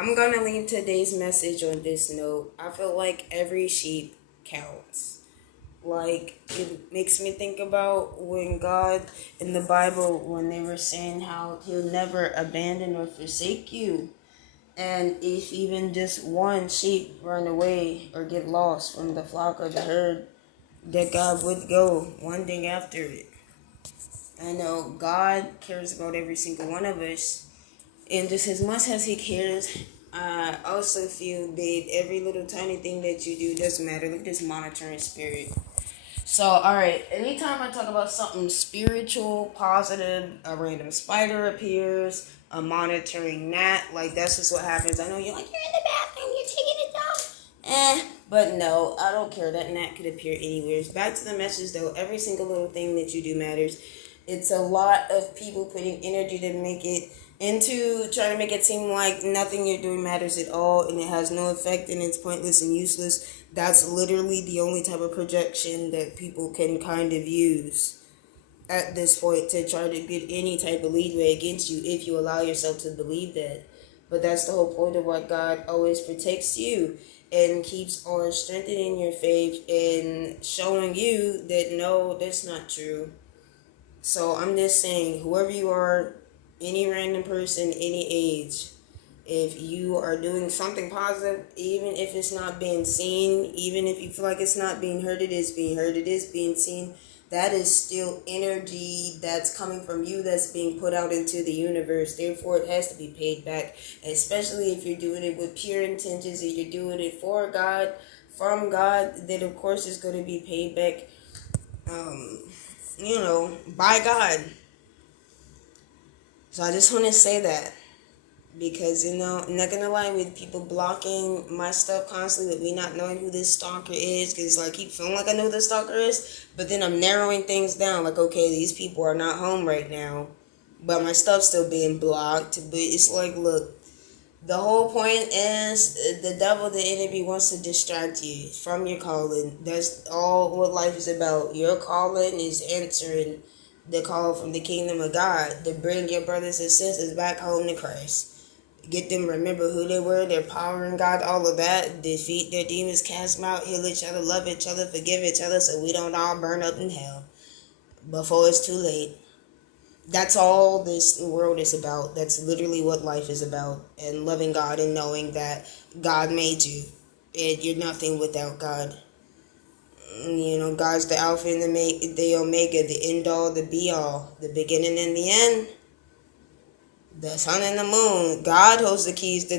I'm gonna leave today's message on this note. I feel like every sheep counts. Like, it makes me think about when God in the Bible, when they were saying how He'll never abandon or forsake you. And if even just one sheep run away or get lost from the flock or the herd, that God would go one thing after it. I know God cares about every single one of us, and just as much as He cares, I also feel that every little tiny thing that you do doesn't matter. Look at this monitoring spirit. So, alright, anytime I talk about something spiritual, positive, a random spider appears, a monitoring gnat, like that's just what happens. I know you're like, you're in the bathroom, you're taking it down. But no, I don't care. That gnat could appear anywhere. Back to the message though, every single little thing that you do matters. It's a lot of people putting energy to make it into trying to make it seem like nothing you're doing matters at all and it has no effect and it's pointless and useless. That's literally the only type of projection that people can kind of use at this point to try to get any type of leadway against you if you allow yourself to believe that. But that's the whole point of what God always protects you and keeps on strengthening your faith and showing you that no, that's not true. So I'm just saying, whoever you are, any random person, any age, if you are doing something positive, even if it's not being seen, even if you feel like it's not being heard, it is being heard, it is being seen. That is still energy that's coming from you that's being put out into the universe. Therefore, it has to be paid back, especially if you're doing it with pure intentions and you're doing it for God, from God, then of course it's going to be paid back, by God. So I just want to say that. Because, I'm not gonna lie, with people blocking my stuff constantly, with me not knowing who this stalker is, because I keep feeling like I know who the stalker is, but then I'm narrowing things down, like, okay, these people are not home right now, but my stuff's still being blocked, but it's like, look, the whole point is the devil, the enemy, wants to distract you from your calling. That's all what life is about. Your calling is answering the call from the kingdom of God to bring your brothers and sisters back home to Christ. Get them remember who they were, their power in God, all of that. Defeat their demons, cast them out, heal each other, love each other, forgive each other so we don't all burn up in hell before it's too late. That's all this world is about. That's literally what life is about. And loving God and knowing that God made you. And you're nothing without God. God's the Alpha and the Omega, the end all, the be all, the beginning and the end. The sun and the moon. God holds the keys to